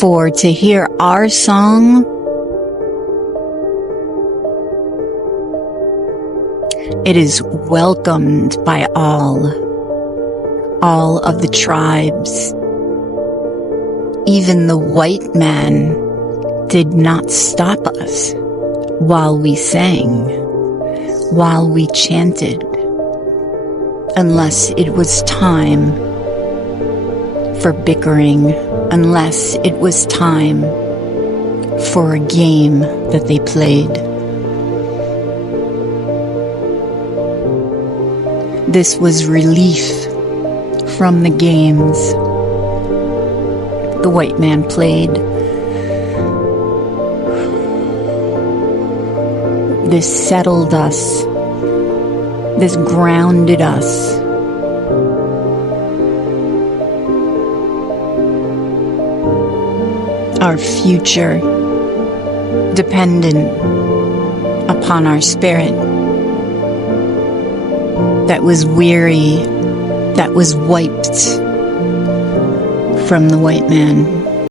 For to hear our song, it is welcomed by all of the tribes. Even the white man did not stop us while we sang, while we chanted, unless it was time for bickering, unless it was time for a game that they played. This was relief from the games the white man played. This settled us. This grounded us. Our future dependent upon our spirit that was weary, that was wiped from the white man.